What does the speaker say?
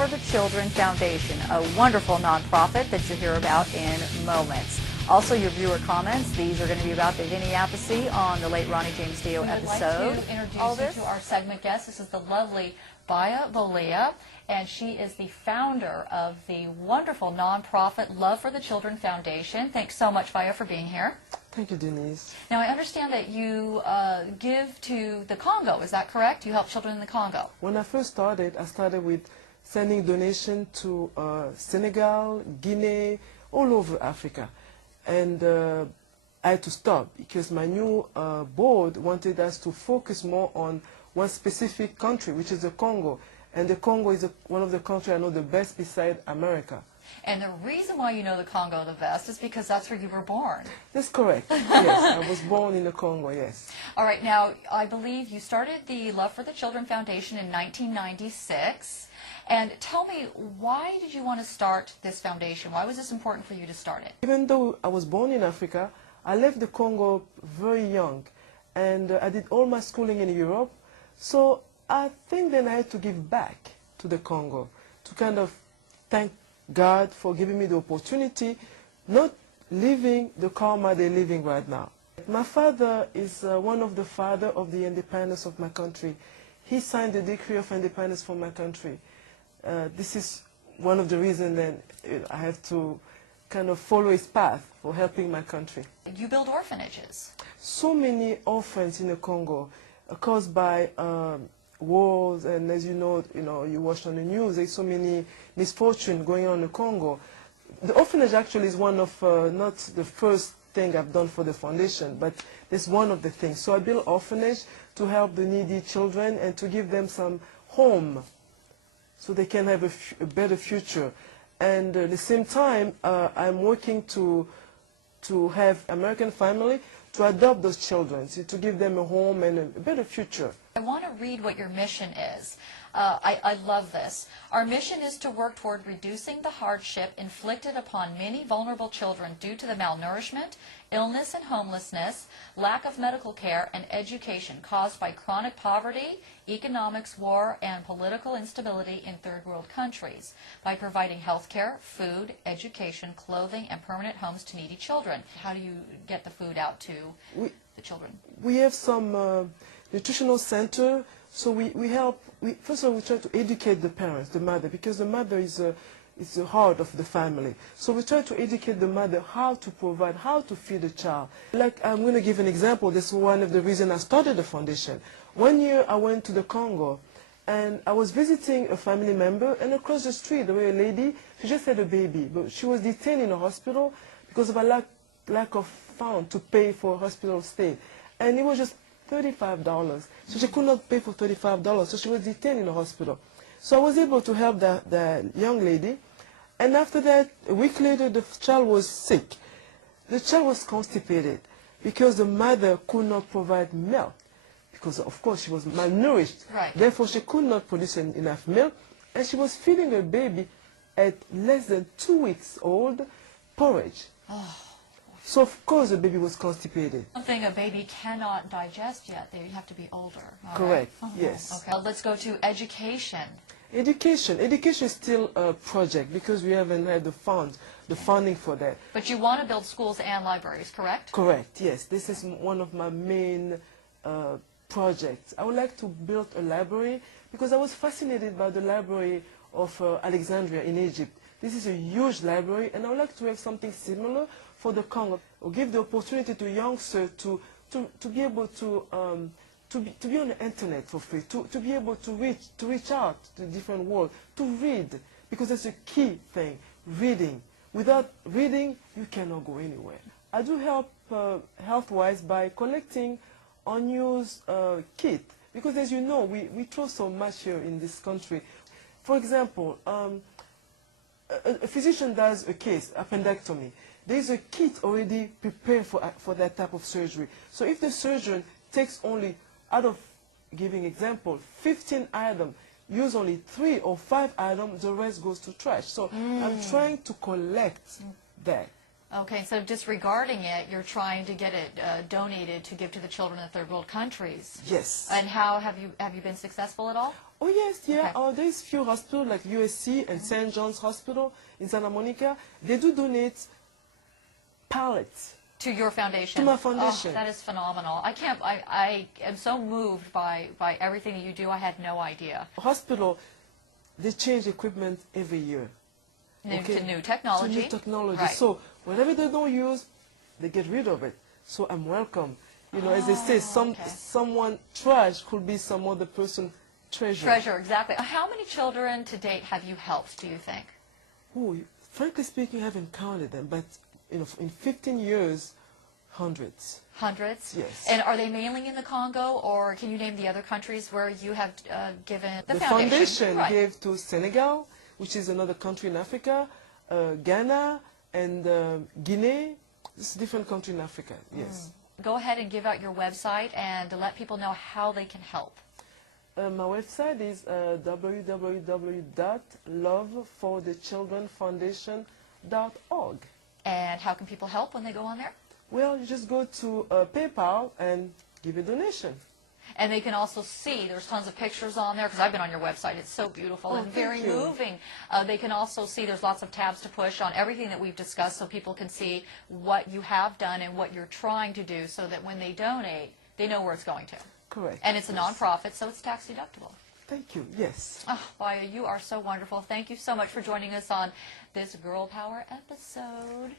for the Children Foundation, a wonderful nonprofit that you'll hear about in moments. Also, your viewer comments. These are going to be about the Vinny Appice on the late Ronnie James Dio episode. I'd like to introduce you to our segment guest. This is the lovely Baya, and she is the founder of the wonderful nonprofit Love for the Children Foundation. Thanks so much, Baya, for being here. Thank you, Denise. Now, I understand that you give to the Congo. Is that correct? You help children in the Congo. When I first started, I started with sending donations to Senegal, Guinea, all over Africa. And I had to stop because my new board wanted us to focus more on one specific country, which is the Congo. And the Congo is one of the countries I know the best beside America. And the reason why you know the Congo the best is because that's where you were born. That's correct. Yes, I was born in the Congo, yes. All right, now, I believe you started the Love for the Children Foundation in 1996. And tell me, why did you want to start this foundation? Why was this important for you to start it? Even though I was born in Africa, I left the Congo very young. And I did all my schooling in Europe. So I think then I had to give back to the Congo to kind of thank God for giving me the opportunity, not living the karma they're living right now. My father is one of the fathers of the independence of my country. He signed the Decree of Independence for my country. This is one of the reasons that I have to kind of follow his path for helping my country. You build orphanages. So many orphans in the Congo caused by wars, and as you know, you watch on the news, there's so many misfortune going on in the Congo. The orphanage actually is one of, not the first thing I've done for the foundation, but it's one of the things. So I built orphanage to help the needy children and to give them some home so they can have a better future. And at the same time, I'm working to have American family to adopt those children, so to give them a home and a better future. I want to read what your mission is. I love this. Our mission is to work toward reducing the hardship inflicted upon many vulnerable children due to the malnourishment, illness and homelessness, lack of medical care, and education caused by chronic poverty, economics, war, and political instability in third world countries by providing health care, food, education, clothing, and permanent homes to needy children. How do you get the food out to the children? We have some nutritional center, so we help. First of all, we try to educate the parents, the mother, because the mother is the heart of the family. So we try to educate the mother how to provide, how to feed the child. Like, I'm going to give an example. This is one of the reasons I started the foundation. One year I went to the Congo, and I was visiting a family member, and across the street there was a lady, she just had a baby, but she was detained in a hospital because of a lack of funds to pay for a hospital stay. And it was just $35. So she could not pay for $35, so she was detained in a hospital. So I was able to help the young lady, and after that, a week later, the child was sick. The child was constipated because the mother could not provide milk, because of course she was malnourished. Right. Therefore, she could not produce enough milk, and she was feeding her baby at less than 2 weeks old porridge. Oh. So of course the baby was constipated. Something a baby cannot digest yet. They have to be older. Correct, right? yes. Okay, let's go to education. Education is still a project because we haven't had the funding for that. But you want to build schools and libraries, correct? Correct, yes. This is one of my main projects. I would like to build a library because I was fascinated by the library of Alexandria in Egypt. This is a huge library, and I would like to have something similar for the Congo, or give the opportunity to youngsters to be able to be on the internet for free, to be able to reach out to the different world, to read, because that's a key thing, reading. Without reading, you cannot go anywhere. I do help health-wise by collecting unused kit, because as you know, we throw so much here in this country. For example, a physician does a case, appendectomy. There's a kit already prepared for that type of surgery. So if the surgeon takes only, out of giving example, 15 items, use only 3 or 5 items, the rest goes to trash. So I'm trying to collect that. Okay, so disregarding it, you're trying to get it donated to give to the children in third world countries. Yes. And how have you been successful at all? Oh yes, yeah. Okay. There's few hospitals like USC and St. John's Hospital in Santa Monica. They do donate pallets. To your foundation. To my foundation. Oh, that is phenomenal. I am so moved by everything that you do. I had no idea. Hospital, they change equipment every year. To new technology. To new technology. Right. So whatever they don't use, they get rid of it. So I'm welcome. You know, as they say, someone trash could be some other person treasure. Treasure, exactly. How many children to date have you helped, do you think? Oh, frankly speaking, I haven't counted them, but you know, in 15 years, hundreds. Hundreds? Yes. And are they mainly in the Congo, or can you name the other countries where you have given the foundation? Right. Gave to Senegal, which is another country in Africa, Ghana, and Guinea. It's a different country in Africa, yes. Go ahead and give out your website and to let people know how they can help. My website is www.loveforthechildrenfoundation.org. And how can people help when they go on there? Well, you just go to PayPal and give a donation. And they can also see, there's tons of pictures on there, because I've been on your website. It's so beautiful and very moving. They can also see there's lots of tabs to push on everything that we've discussed, so people can see what you have done and what you're trying to do, so that when they donate, they know where it's going to. Correct. And it's a nonprofit, so it's tax deductible. Thank you. Yes. Oh, Baya, you are so wonderful. Thank you so much for joining us on this Girl Power episode.